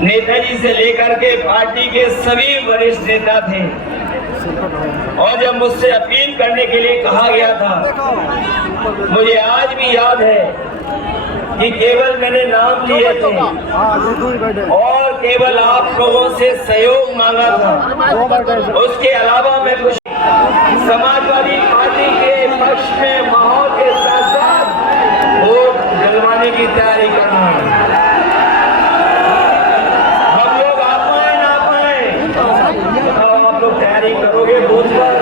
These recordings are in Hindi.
नेताजी से लेकर के पार्टी के सभी वरिष्ठ नेता थे और जब मुझसे अपील करने के लिए कहा गया था, मुझे आज भी याद है कि केवल मैंने नाम लिए थे और केवल आप लोगों से सहयोग मांगा था। उसके अलावा मैं कुछ समाजवादी पार्टी के पक्ष में माहौल के साथ साथ वोट डलवाने की तैयारी कर रहा हूँ। हम लोग आ पाए ना पाए, आप लोग तैयारी करोगे बूथ पर।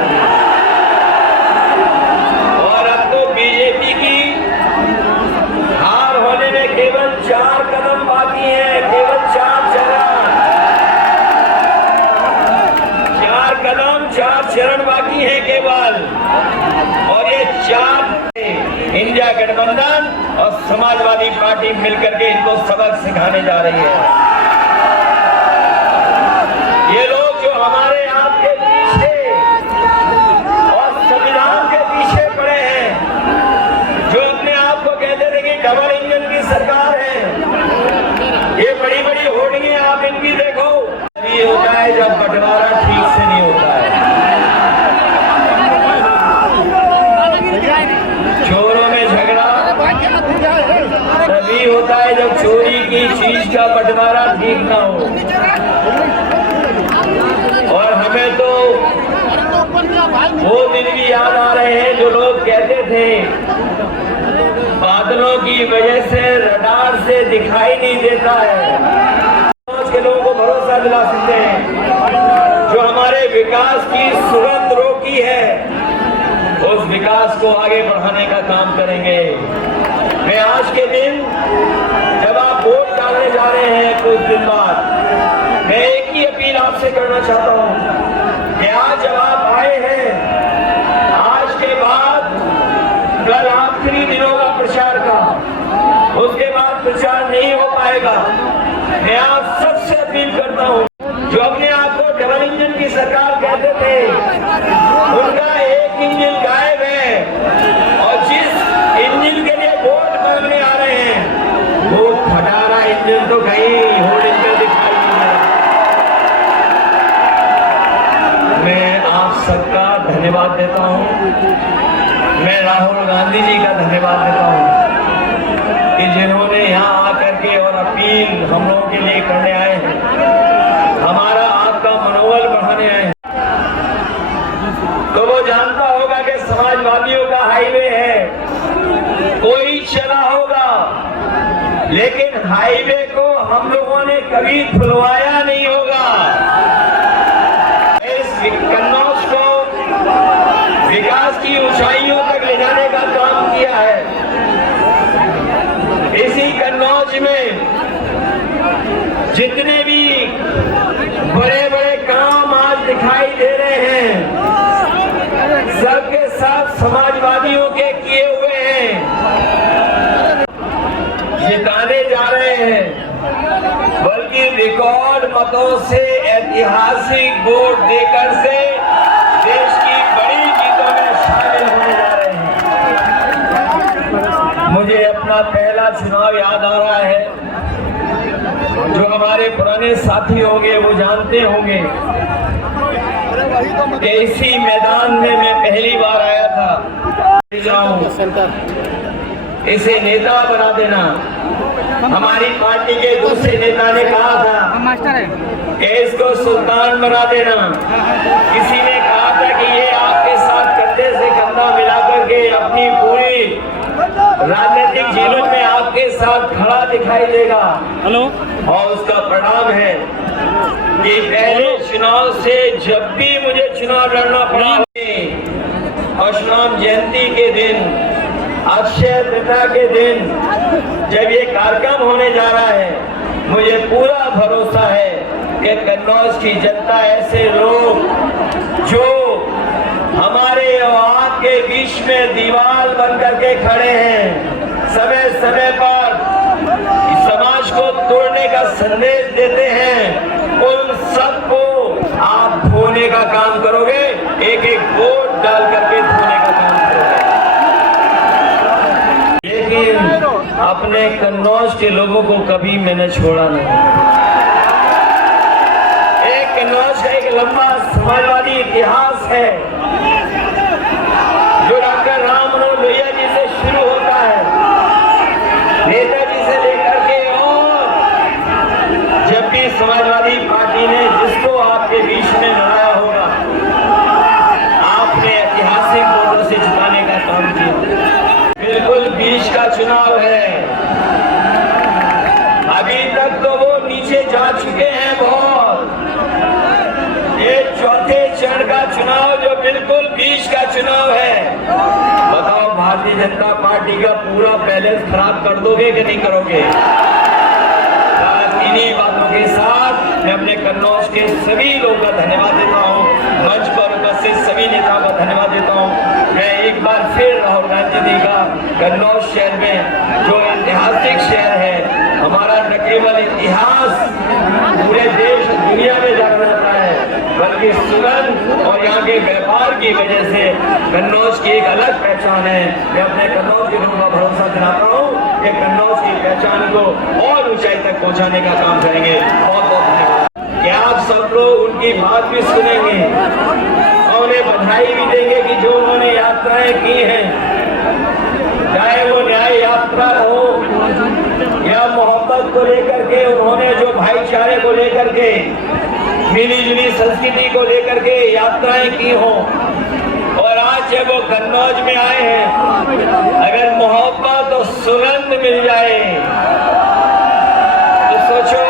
और अब तो बीजेपी की हार होने में केवल 4 कदम बाकी है, केवल 4 कदम 4 चरण बाकी है केवल। और ये 4 इंडिया गठबंधन और समाजवादी पार्टी मिलकर के इनको सबक सिखाने जा रही है। ये लोग जो हमारे आपके पीछे और संविधान के पीछे पड़े हैं, जो अपने आप को कहते थे कि डबल इंजन की सरकार है, ये बड़ी बड़ी होर्डिंगें आप इनकी देखो। ये होता है जब बंटवारा ठीक से नहीं होता है। चोरों में झगड़ा तभी होता है जब चोरी की चीज का बंटवारा ठीक ना हो। और हमें तो वो दिन भी याद आ रहे हैं जो लोग कहते थे बादलों की वजह से रडार से दिखाई नहीं देता है। के लोगों को भरोसा दिला सकते हैं जो हमारे विकास की सुगंध रोकी है, उस विकास को आगे बढ़ाने का काम करेंगे। मैं आज के दिन जब आप वोट डालने जा रहे हैं कुछ दिन बाद, मैं एक ही अपील आपसे करना चाहता हूं कि आज जब आप आए हैं, आज के बाद कल आखिरी दिनों का प्रचार का, उसके बाद प्रचार नहीं हो पाएगा। मैं आप सबसे अपील करता हूं जो अपने आप को डबल इंजन की सरकार कहते थे, उनका एक इंजन गायब है और जिस इंजन के लिए वोट मांगने आ रहे हैं वो खटारा इंजन तो कहीं होर्डिंग पे दिखाई नहीं दे। मैं आप सबका धन्यवाद देता हूं। मैं राहुल गांधी जी का धन्यवाद देता हूं कि जिन्होंने यहाँ आकर के और अपील हम लोगों के लिए करने आए हैं, हमारा आपका मनोबल बढ़ाने आए हैं। तो वो जानता होगा कि समाजवादियों का हाईवे है, कोई चला होगा, लेकिन हाईवे को हम लोगों ने कभी खुलवाया नहीं होगा। इस कन्नौज को विकास की ऊंचाइयों तक ले जाने का काम किया है। इसी कन्नौज में जितने भी बड़े बड़े काम आज दिखाई दे रहे हैं, सबके सब समाजवादियों के किए हुए हैं। जिताने जा रहे हैं, बल्कि रिकॉर्ड मतों से ऐतिहासिक वोट देकर से देश की बड़ी जीतों में शामिल होने जा रहे हैं। मुझे अपना पहला चुनाव याद आ रहा है। जो हमारे पुराने साथी होंगे वो जानते होंगे कि इसी मैदान में मैं पहली बार आया था। इसे नेता बना देना। हमारी पार्टी के दूसरे नेता ने कहा था कि इसको सुल्तान बना देना। किसी ने कहा था कि ये आपके साथ कंधे से कंधा मिलाकर के अपनी पूरी राजनीतिक जीवन में आपके साथ खड़ा दिखाई देगा। और उसका परिणाम है कि पहले चुनाव से जब भी मुझे चुनाव लड़ना पड़ा, परशुराम जयंती के दिन, अक्षय तृतीया के दिन जब ये कार्यक्रम होने जा रहा है, मुझे पूरा भरोसा है कि कन्नौज की जनता, ऐसे लोग जो हमारे और आपके बीच में दीवार बन करके खड़े हैं, समय समय पर समाज को तोड़ने का संदेश देते हैं, उन सबको आप धोने का काम करोगे, एक एक वोट डाल करके धोने का काम करोगे। लेकिन अपने कन्नौज के लोगों को कभी मैंने छोड़ा नहीं। लंबा समाजवादी इतिहास है जो डॉक्टर राम मनोहर लोहिया जी से शुरू होता है, नेताजी से लेकर के, और जब भी समाजवादी पार्टी ने जिसको आपके बीच में लड़ाया होगा, आपने ऐतिहासिक वोटों से जिताने का काम किया। बिल्कुल बीच का चुनाव है, अभी तक तो वो नीचे जा चुके हैं बहुत। ये चौथे चरण का चुनाव जो बिल्कुल बीच का चुनाव है, बताओ भारतीय जनता पार्टी का पूरा बैलेंस खराब कर दोगे कि नहीं करोगे? इन्हीं बातों के साथ मैं अपने कन्नौज के सभी लोगों का धन्यवाद देता हूँ, मंच पर उपस्थित सभी नेताओं का धन्यवाद देता हूँ। मैं एक बार फिर राहुल गांधी जी का कन्नौज शहर में, जो ऐतिहासिक शहर है, हमारा न केवल इतिहास पूरे देश दुनिया में जाना जाता है, बल्कि सुगंध और यहाँ के व्यापार की वजह से कन्नौज की एक अलग पहचान है। मैं अपने कन्नौज के लोगों का भरोसा दिलाता हूँ कि कन्नौज की पहचान को और ऊंचाई तक पहुँचाने का काम करेंगे। बहुत बहुत धन्यवाद। कि आप सब लोग उनकी बात भी सुनेंगे और उन्हें बधाई भी देंगे कि जो उन्होंने यात्राएं की हैं, चाहे वो न्याय यात्रा हो या मोहब्बत को लेकर के, उन्होंने जो भाईचारे को लेकर के, मिली जुली संस्कृति को लेकर के यात्राएं की हो, और आज जब वो कन्नौज में आए हैं, अगर मोहब्बत और सुगंध मिल जाए तो सोचो,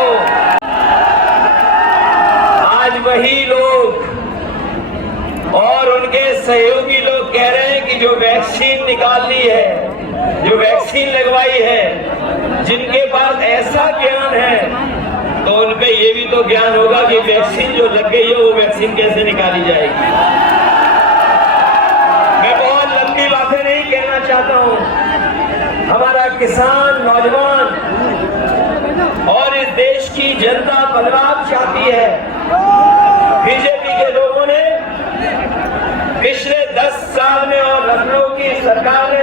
आज वही लोग और उनके सहयोगी लोग कह रहे हैं कि जो वैक्सीन निकाली है, जो वैक्सीन लगवाई है, जिनके पास ऐसा ज्ञान है, तो उनपे ये भी तो ज्ञान होगा कि वैक्सीन जो लग गई है वो वैक्सीन कैसे निकाली जाएगी। मैं बहुत लंबी बातें नहीं कहना चाहता हूँ। हमारा किसान, नौजवान और इस देश की जनता बदलाव चाहती है। बीजेपी के लोगों ने पिछले 10 साल में और लखनऊ की सरकार